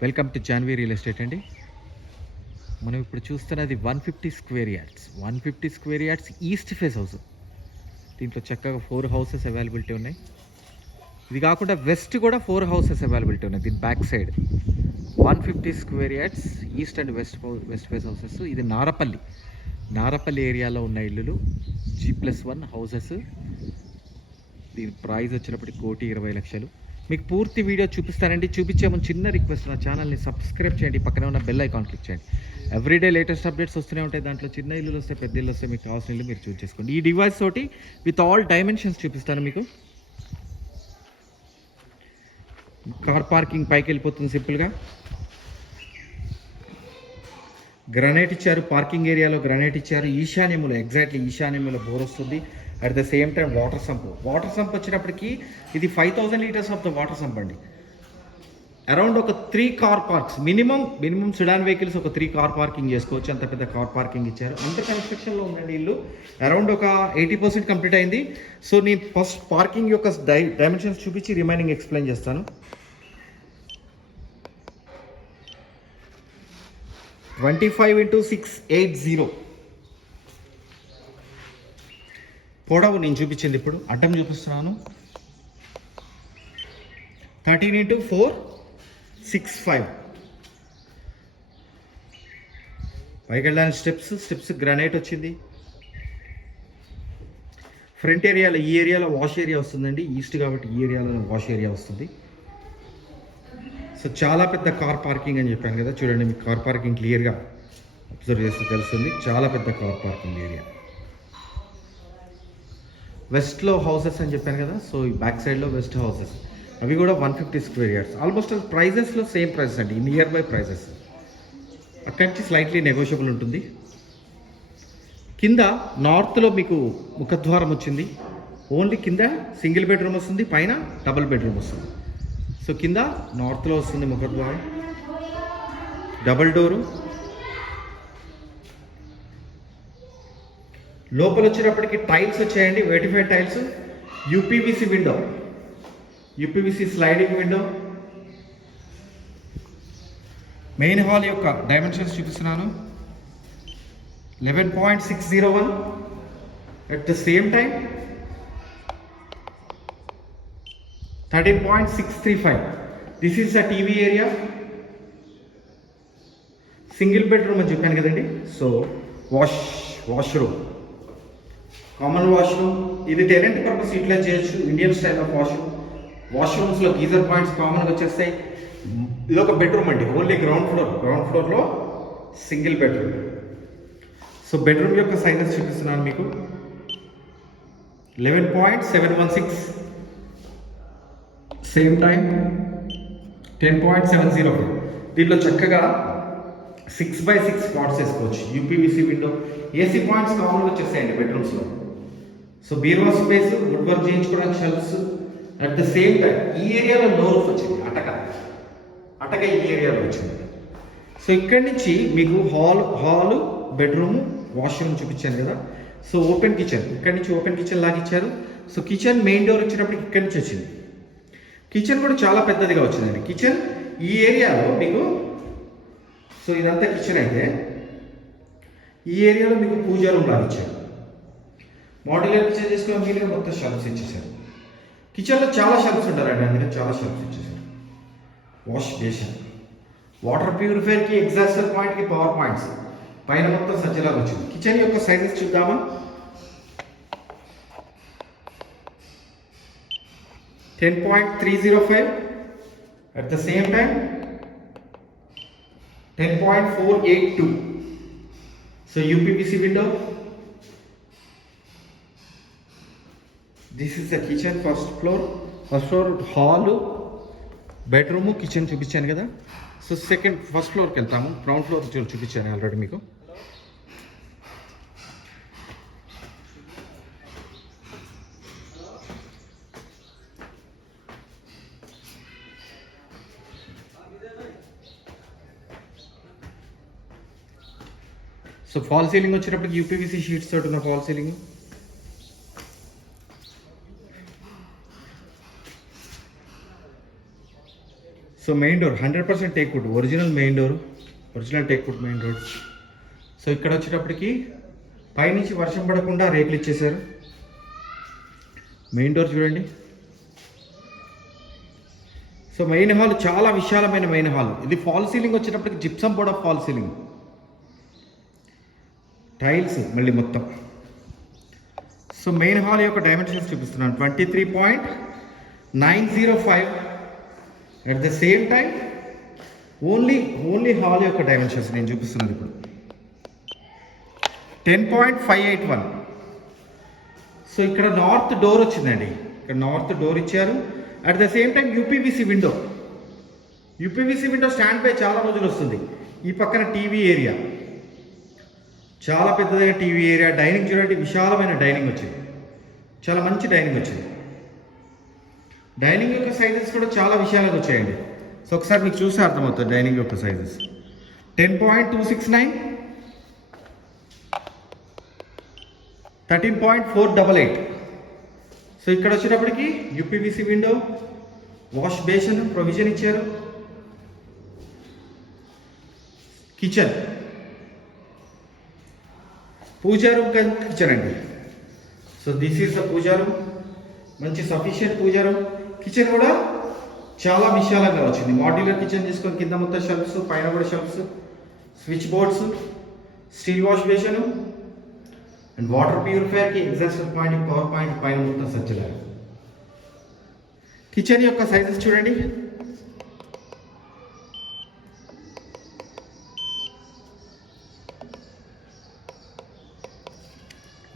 Welcome to Janvi real estate అండి. మనం ఇప్పుడు చూస్తున్నది one fifty square yards. One fifty square yards east face house. దీంట్లో చక్కగా ఫోర్ హౌసెస్ అవైలబిలిటీ ఉన్నాయి. ఇది కాకుండా వెస్ట్ కూడా ఫోర్ హౌసెస్ అవైలబిలిటీ ఉన్నాయి. దీని back side one fifty square yards east and west west face houses. ఇది నారపల్లి. నారపల్లి ఏరియాలో ఉన్న ఇల్లులు జీ ప్లస్ వన్ హౌసెస్. దీని ప్రైస్ వచ్చినప్పటికి కోటి ఇరవై లక్షలు. మీకు పూర్తి వీడియో చూపిస్తానండి. చూపించే ముందు చిన్న రిక్వెస్ట్ నా ఛానల్ని సబ్స్క్రైబ్ చేయండి. పక్కనే ఉన్న బెల్ ఐకాన్ క్లిక్ చేయండి. ఎవ్రీడే లేటెస్ట్ అప్డేట్స్ వస్తూనే ఉంటాయి. దాంట్లో చిన్న ఇల్లులు వస్తే పెద్ద ఇల్లు వస్తే మీకు కావాల్సిన ఇల్లు మీరు చూస్ చేసుకోండి. ఈ డివైస్ తోటి విత్ ఆల్ డైమెన్షన్స్ చూపిస్తాను మీకు. కార్ పార్కింగ్ పైకి వెళ్ళిపోతుంది సింపుల్గా గ్రనైట్ ఇచ్చారు. పార్కింగ్ ఏరియాలో గ్రనైట్ ఇచ్చారు. ఈశాన్యములో ఎగ్జాక్ట్లీ ఈశాన్యములో బోర్ వస్తుంది. At the same time water sump water sump వచ్చినప్పటికీ ఇది five thousand litres of the water sump అండి. అరౌండ్ ఒక three car parks minimum minimum sedan vehicles ఒక త్రీ కార్ పార్కింగ్ చేసుకోవచ్చు. అంత పెద్ద కార్ పార్కింగ్ ఇచ్చారు. అంత కన్స్ట్రక్షన్లో ఉందండి ఇల్లు. అరౌండ్ ఒక ఎయిటీ పర్సెంట్ కంప్లీట్ అయింది. సో నేను ఫస్ట్ పార్కింగ్ యొక్క డై డైమెన్షన్స్ చూపించి రిమైనింగ్ ఎక్స్ప్లెయిన్ చేస్తాను. Twenty five into six eight zero పొడవు నేను చూపించింది ఇప్పుడు. అడ్డం చూపిస్తున్నాను. Thirteen into four six five. పైకి వెళ్ళడానికి స్టెప్స్ స్టెప్స్ గ్రానైట్ వచ్చింది. ఫ్రంట్ ఏరియాలో ఈ ఏరియాలో వాష్ ఏరియా వస్తుందండి. ఈస్ట్ కాబట్టి ఈ ఏరియాలో వాష్ ఏరియా వస్తుంది. సో చాలా పెద్ద కార్ పార్కింగ్ అని చెప్పాను కదా. చూడండి మీకు కార్ పార్కింగ్ క్లియర్గా అబ్జర్వ్ చేస్తే తెలుస్తుంది. చాలా పెద్ద కార్ పార్కింగ్ ఏరియా. వెస్ట్లో హౌసెస్ అని చెప్పాను కదా సో ఈ బ్యాక్ సైడ్లో వెస్ట్ హౌసెస్. అవి కూడా one fifty square yards almost ప్రైజెస్లో సేమ్ ప్రైజెస్ అండి నియర్ బై ప్రైజెస్ అక్కడి నుంచి స్లైట్లీ నెగోషియబుల్ ఉంటుంది. కింద నార్త్లో మీకు ముఖద్వారం వచ్చింది. ఓన్లీ కింద సింగిల్ బెడ్రూమ్ వస్తుంది పైన డబుల్ బెడ్రూమ్ వస్తుంది. సో కింద నార్త్లో వస్తుంది ముఖద్వారం. డబల్ డోరు లోపల వచ్చేటప్పటికి టైల్స్ వచ్చాయండి vitrified tiles. UPVC window. UPVC sliding window. Main hall యొక్క డైమెన్షన్స్ చూపిస్తున్నాను. Eleven point six zero one at the same time thirteen point six three five. This is a TV area single bedroom అని చెప్పాను కదండి. So wash washroom common washroom ఇది tenant purpose utilize చేయొచ్చు. Indian style of washroom వాష్రూమ్స్లో geyser points కామన్గా వచ్చేస్తాయి. ఇది ఒక బెడ్రూమ్ అండి. ఓన్లీ గ్రౌండ్ ఫ్లోర్ గ్రౌండ్ ఫ్లోర్లో సింగిల్ బెడ్రూమ్ సో బెడ్రూమ్ యొక్క సైజెస్ చూపిస్తున్నాను మీకు. Eleven point seven one six same time ten point seven zero దీంట్లో చక్కగా సిక్స్ బై సిక్స్ స్పాట్స్ వేసుకోవచ్చు యూపీవీసీ విండో ఏసీ పాయింట్స్ కామన్గా వచ్చేసాయండి బెడ్రూమ్స్లో సో బీరువా స్పేస్ వుడ్ వర్క్ చేయించుకోవడానికి shelves at the same time ఈ ఏరియాలో లో రూఫ్ వచ్చింది అటక. అటక ఈ ఏరియాలో వచ్చింది. సో ఇక్కడి నుంచి మీకు హాల్ హాల్ బెడ్రూమ్ వాష్రూమ్ చూపించాను కదా. సో ఓపెన్ కిచెన్ ఇక్కడి నుంచి ఓపెన్ కిచెన్ లాగా ఇచ్చారు. సో కిచెన్ మెయిన్ డోర్ వచ్చినప్పటికి ఇక్కడి నుంచి వచ్చింది. కిచెన్ కూడా చాలా పెద్దదిగా వచ్చిందండి. కిచెన్ ఈ ఏరియాలో మీకు సో ఇదంతా కిచెన్ అయితే ఈ ఏరియాలో మీకు పూజా రూమ్ లాగా మోడ్యులర్ కిచెన్ చేసుకున్న వీలుగా మొత్తం షెల్ఫ్స్ ఇచ్చేసారు కిచెన్లో చాలా షెల్ఫ్స్ ఉంటారండి అందుకని చాలా షెల్ఫ్స్ ఇచ్చేసారు వాష్ బేషన్ వాటర్ ప్యూరిఫైర్కి ఎగ్జాస్టర్ పాయింట్కి పవర్ పాయింట్స్ పైన మొత్తం సజ్జలాగా వచ్చింది. కిచెన్ యొక్క సైజెస్ చూద్దామా? Ten point three zero five at the same time ten point four eight two so UPVC window this is the kitchen first floor first floor hall bedroom kitchen చూపించాను కదా. So second first ఫ్లోర్కి వెళ్తాము. Ground floor చూపించాను already మీకు. So fall ceiling వచ్చేటప్పటికి UPVC sheets తోటి ఉన్న fall ceiling so main door hundred percent teak wood original main door original teak wood main door. So ఇక్కడ వచ్చేటప్పటికి పైనుంచి వర్షం పడకుండా రేకులు ఇచ్చేసారు మెయిన్ డోర్ చూడండి. సో మెయిన్ హాల్ చాలా విశాలమైన మెయిన్ హాల్. ఇది ఫాల్ సీలింగ్ వచ్చేటప్పటికి gypsum board of fall ceiling. Tiles మళ్ళీ మొత్తం. సో మెయిన్ హాల్ యొక్క డైమెన్షన్స్ చూపిస్తున్నాను. Twenty three point nine zero five at the same time only only hall యొక్క డైమెన్షన్స్ నేను చూపిస్తున్నాను ఇప్పుడు. Ten point five eight one so ఇక్కడ నార్త్ డోర్ వచ్చిందండి. ఇక్కడ నార్త్ డోర్ ఇచ్చారు. At the same time UPVC window UPVC window stand పై చాలా రోజులు వస్తుంది. ఈ పక్కన టీవీ ఏరియా చాలా పెద్దదైన టీవీ ఏరియా డైనింగ్ చూడండి విశాలమైన డైనింగ్ వచ్చింది. చాలా మంచి డైనింగ్ వచ్చింది. డైనింగ్ యొక్క సైజెస్ కూడా చాలా విషయాలకు వచ్చాయండి. సో ఒకసారి మీకు చూస్తే అర్థమవుతుంది డైనింగ్ యొక్క sizes. Ten point two six nine thirteen point four double eight so ఇక్కడ వచ్చేటప్పటికి UPVC window wash basin provision ఇచ్చారు. కిచెన్ పూజా రూమ్ కిచెన్ అండి. So this is the puja room మంచి సఫిషియంట్ పూజా రూమ్ కిచెన్ కూడా చాలా విశాలంగా వచ్చింది. మాడ్యులర్ కిచెన్ తీసుకొని కింద మొత్తం షెల్ఫ్స్ పైన కూడా shelves switch boards steel wash basin and water ప్యూరిఫైయర్కి exhauster point power point పైన మొత్తం సజ్జలారు కిచెన్ యొక్క సైజెస్ చూడండి.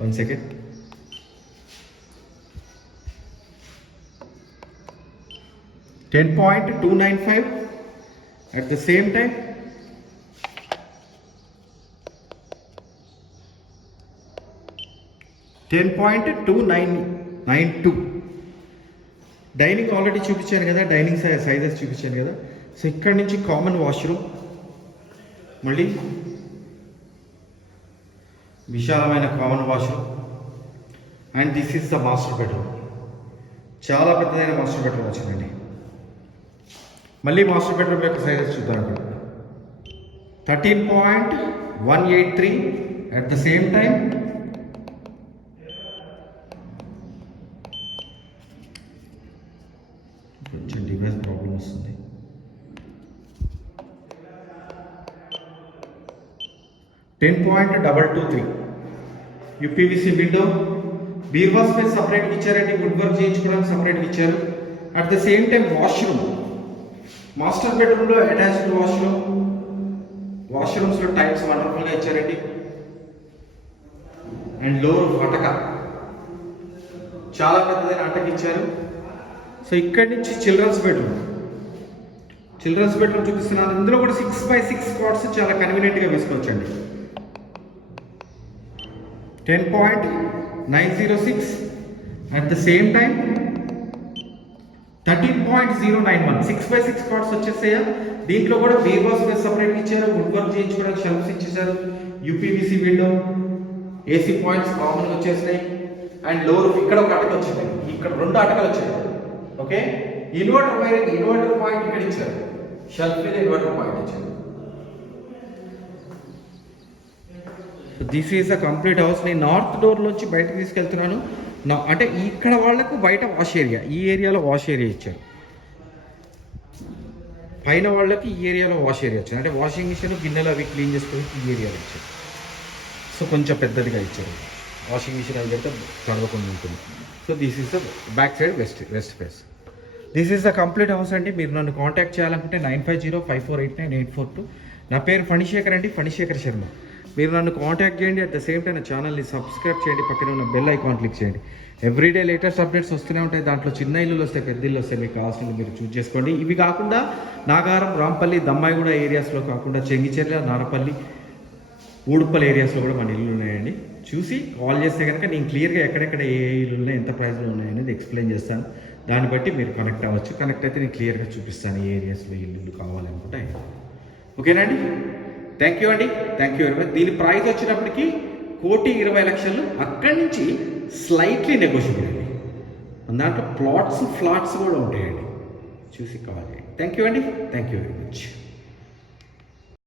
One second ten point two nine five at the same time ten point two nine nine two dining already చూపించాను కదా dining sizes చూపించాను కదా. So ఇక్కడ నుంచి కామన్ వాష్రూమ్ మళ్ళీ విశాలమైన common washroom and this is the master bedroom చాలా పెద్దదైన మాస్టర్ బెడ్రూమ్ వచ్చిందండి. మళ్ళీ మాస్టర్ బెడ్రూమ్ యొక్క సైజెస్ చూద్దాం ఇక్కడ thirteen point one eight three at the same time కొంచెం డివైస్ ప్రాబ్లం వస్తుంది. Ten point double two three UPVC window బీర్వా space సపరేట్గా ఇచ్చారండి వుడ్ వర్క్ చేయించుకోవడానికి సపరేట్గా ఇచ్చారు at the same time washroom master బెడ్రూమ్లో అటాచ్డ్ వాష్రూమ్ వాష్రూమ్స్లో టైల్స్ వండర్ఫుల్గా ఇచ్చారండి. అండ్ లోర్ వటక. చాలా పెద్దదైన అటక ఇచ్చారు. సో ఇక్కడి నుంచి చిల్డ్రన్స్ బెడ్రూమ్. చిల్డ్రన్స్ బెడ్రూమ్ చూపిస్తున్నాను ఇందులో కూడా సిక్స్ బై సిక్స్ స్పాట్స్ చాలా కన్వీనియంట్గా వేసుకోవచ్చండి. Ten point nine zero six at the same time thirteen point zero nine one. Six by six cards వచ్చేసాయా? దీంట్లో కూడా బీబాస్ స్పేస్ సపరేట్ ఇచ్చారు. వుడ్ వర్క్ చేయించుకోవడానికి షెల్ఫ్స్ ఇచ్చేసారు UPVC window AC points common వచ్చేసినాయి. అండ్ లోర్ ఇక్కడ ఒక అటక వచ్చింది ఇక్కడ రెండు అటకలు వచ్చాయి. Okay inverter wiring inverter point ఇక్కడ ఇచ్చారు. షెల్ఫ్ మీద ఇన్వర్టర్ పాయింట్ ఇచ్చారు. This is a complete house నేను నార్త్ డోర్ నుంచి బయటకు తీసుకెళ్తున్నాను. నా అంటే ఇక్కడ వాళ్ళకు బయట వాష్ ఏరియా ఈ ఏరియాలో వాష్ ఏరియా ఇచ్చారు. పైన వాళ్ళకి ఈ ఏరియాలో వాష్ ఏరియా ఇచ్చారు. అంటే వాషింగ్ మిషన్ గిన్నెలు అవి క్లీన్ చేసుకోవడానికి ఈ ఏరియాలో ఇచ్చారు. సో కొంచెం పెద్దదిగా ఇచ్చారు. వాషింగ్ మిషన్ అవి అయితే తడవకుండా ఉంటుంది. So this is the back side west west face this is the complete house అండి. మీరు నన్ను కాంటాక్ట్ చేయాలనుకుంటే nine five zero five four eight nine eight four two నా పేరు ఫణిశేఖర్ అండి. ఫణిశేఖర్ శర్మ. మీరు నన్ను కాంటాక్ట్ చేయండి అట్ ద సేమ్ టైం నా ఛానల్ని సబ్స్క్రైబ్ చేయండి పక్కన ఉన్న బెల్ ఐకాన్ క్లిక్ చేయండి. ఎవ్రీడే లేటెస్ట్ అప్డేట్స్ వస్తూనే ఉంటాయి. దాంట్లో చిన్న ఇల్లులు వస్తాయి పెద్ద ఇల్లు వస్తాయి మీకు కావాల్సింది మీరు చూస్ చేసుకోండి. ఇవి కాకుండా నాగారం రాంపల్లి దమ్మాయిగూడ ఏరియాస్లో కాకుండా చెంగిచెర్ల నారపల్లి ఊడుపల్లి ఏరియాస్లో కూడా మన ఇల్లు ఉన్నాయండి. చూసి కాల్ చేస్తే కనుక నేను క్లియర్గా ఎక్కడెక్కడ ఏ ఇల్లు ఉన్నాయి ఎంత ప్రైస్లో ఉన్నాయనేది ఎక్స్ప్లెయిన్ చేస్తాను. దాన్ని బట్టి మీరు కనెక్ట్ అవ్వచ్చు. కనెక్ట్ అయితే నేను క్లియర్గా చూపిస్తాను ఏ ఏరియాస్లో ఇల్లు కావాలనుకుంటే ఓకేనా అండి థ్యాంక్ యూ అండి. థ్యాంక్ యూ వెరీ మచ్ దీని ప్రైస్ వచ్చినప్పటికీ కోటి ఇరవై లక్షలు అక్కడి నుంచి స్లైట్లీ నెగోషియబుల్ అండి. దాంట్లో ప్లాట్స్ ఫ్లాట్స్ కూడా ఉంటాయండి. చూసి కాల్ చేయండి. థ్యాంక్ యూ అండి. Thank you very much